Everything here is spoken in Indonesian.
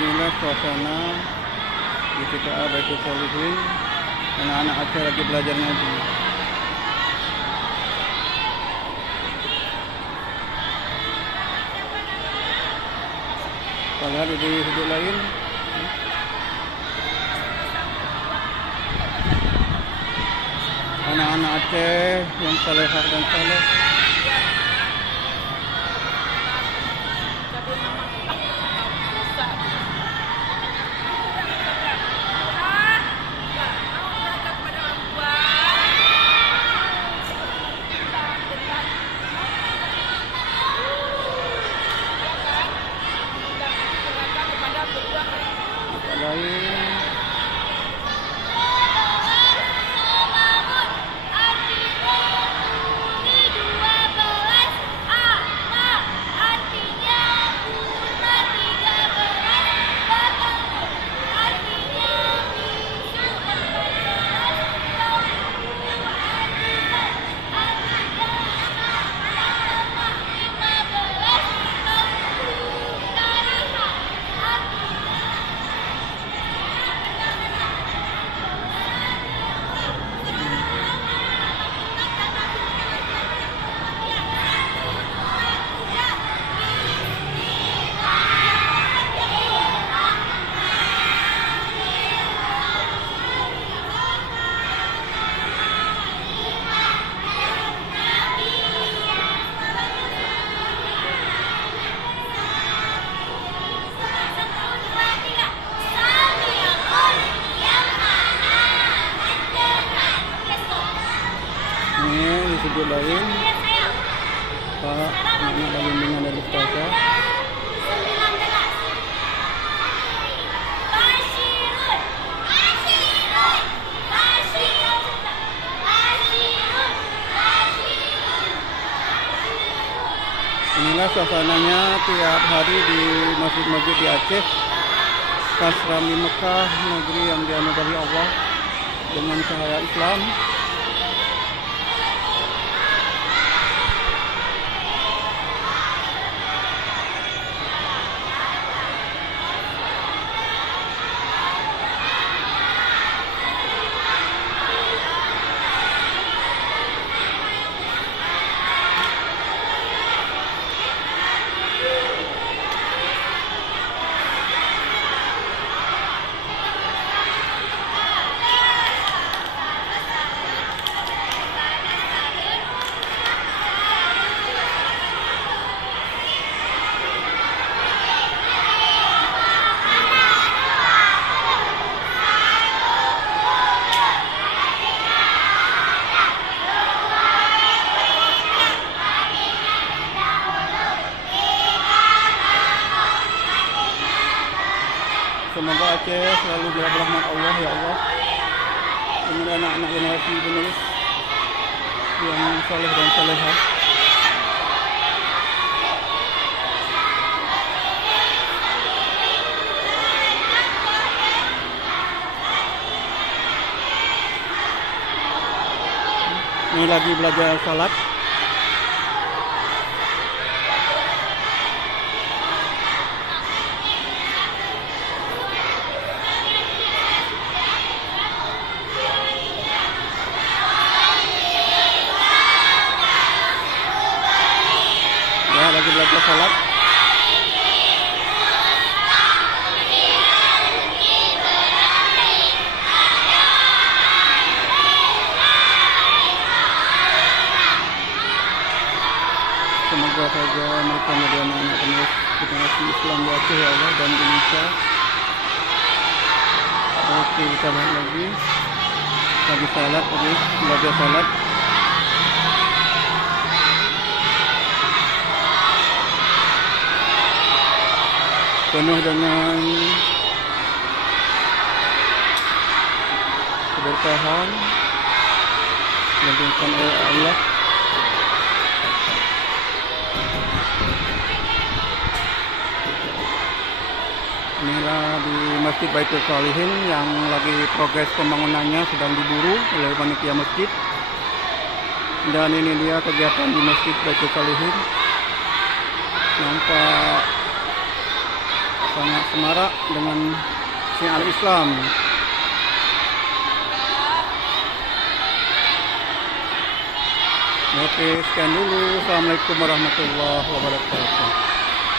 inilah suasana di TPA Baitul Shalihin. Anak-anak Aceh lagi belajar ngaji. Padahal di sudut lain anak-anak Aceh yang salehah dan saleh. Ini di sudut lain Pak anak bimbingan dari Ustazah. Inilah suasananya tiap hari di masjid-masjid di Aceh, Kasrami Mekah, negeri yang dianugerahi Allah dengan cahaya Islam. Semoga Aceh selalu diberi rahmat Allah ya Allah. Semoga anak-anak generasi penerus yang saleh dan salehah. Ini lagi belajar salat. Lagi belajar salat. Semoga saja mereka menjadi anak-anak penerus generasi Islam di Aceh ya Allah dan Indonesia. Oke, kita lihat lagi salat lagi belajar salat. Penuh dengan keberkahan dilantunkan oleh Allah. Inilah di Masjid Baitul Shalihin yang lagi progres pembangunannya sedang diburu oleh panitia masjid. Dan ini dia kegiatan di Masjid Baitul Shalihin. Nampak sangat semarak dengan syiar Islam. Oke, sekian dulu. Assalamualaikum warahmatullahi wabarakatuh.